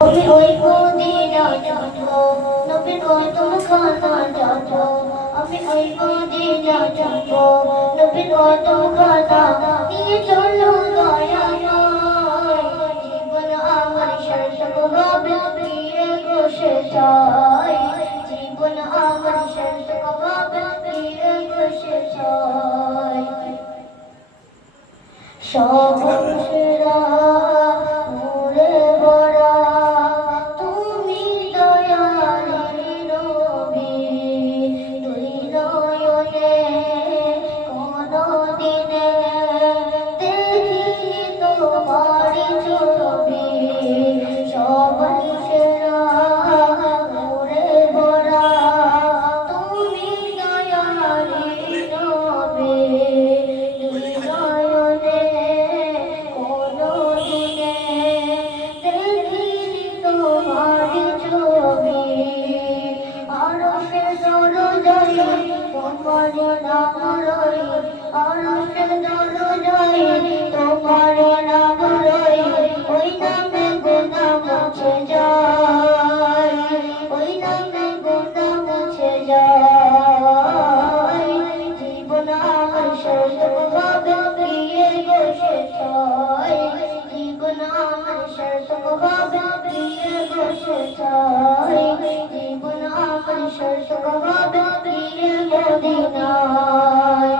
আমি ওই মদিনা যাব নবী গো তোমাখানা যাব আমি ওই মদিনা যাব নবী গো তোমাখানা নিয়ে চলো দয়াময় জীবন আমার সার্থক হবে প্রিয় গো সেটাই জীবন আমার সার্থক হবে প্রিয় গো সেটাই সব সেরা নূরে ভরা তুমি দয়ালের নবী দুই নয়নে কোনদিনে দেখিনি তোমারি ছবি সব সেরা নূরে ভরা তুমি দয়ালের নবী দুই নয়নে তোমারি ছবি আরশের দরজায় তোমার নাম রই আরশের দরজায় তোমার নাম রই ওই নামে গুনাহ মুছে যায় ওই নামে গুনাহ মুছে যায় জীবন আমার সার্থক হবে প্রিয় গো সেটাই জীবন আমার সার্থক হবে প্রিয় গো সেটাই জীবন আমার সার্থক হবে প্রিয় মদিনায়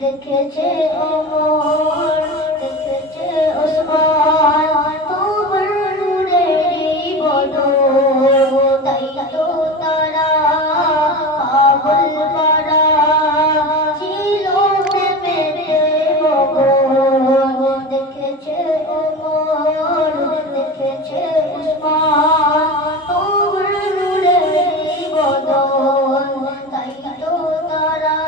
দেখেছে ওমর দেখেছে ওসমান তোমার নূরেরই বদর তাই তো তারা পাগল পারা ছিল প্রেমেতে মগন দেখেছে ওমর দেখেছে ওসমান তোমার নূরেরই বদর তাই তো তারা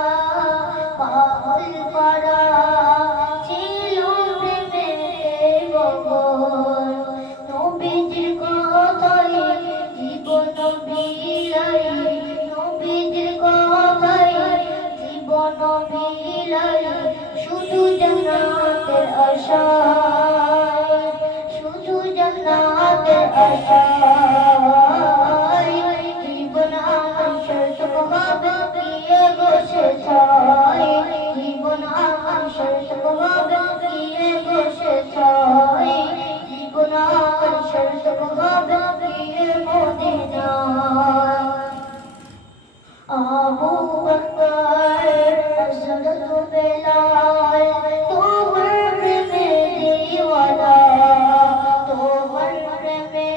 পাগল পারা ছিল প্রেমেতে মগন নবীজির কথায় জীবন বিলাই নবীজির কথায় জীবন বিলাই শুধু জান্নাতের আশায় শুধু জান্নাতের আশায় জীবন আমার সার্থক হবে প্রিয় গো সেটাই জীবন আমার সার্থক হবে প্রিয় গো সেটাই জীবন আমার সার্থক হবে প্রিয় মদিনায় আবু বকর হযরত বেলাল তোমার প্রেমে দিওয়ানা তোমার প্রেমে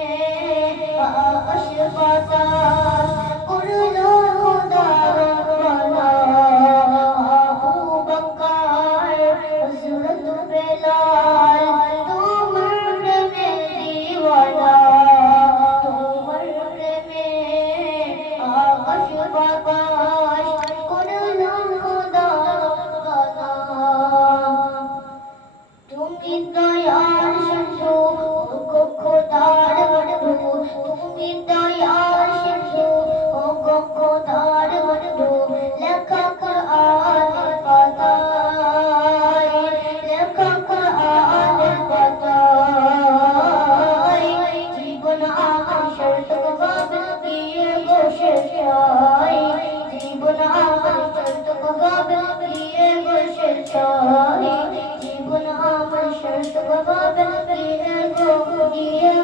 আকাশ বাতাস করলো খোদা রব্বানা আবু বকর হযরত বেলাল তোমার প্রেমে দিওয়ানা তোমার প্রেমে আকাশ বাতাস করলো খোদা রব্বানা তুমি দয়ার সিন্ধু গো খোদার বন্ধু তুমি দয়ার সিন্ধু গো খোদার বন্ধু লেখা কোরআনের পাতায় লেখা কোরআনের পাতায় জীবন আমার সার্থক হবে প্রিয় গো সেটাই জীবন আমার সার্থক হবে প্রিয় গো সেটাই জীবন আমার সার্থক হবে প্রিয় গো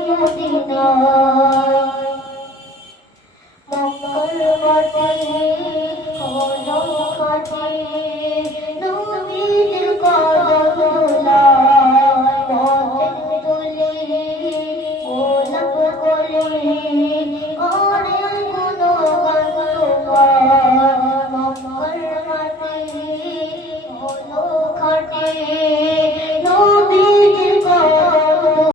মদিনায় মক্কার মাটি হলো খাঁটি নবীর কদম ধুলায় পথের ধুলি গোলাপ কলি করে গুণগান তোমার মক্কার মাটি হলো খাঁটি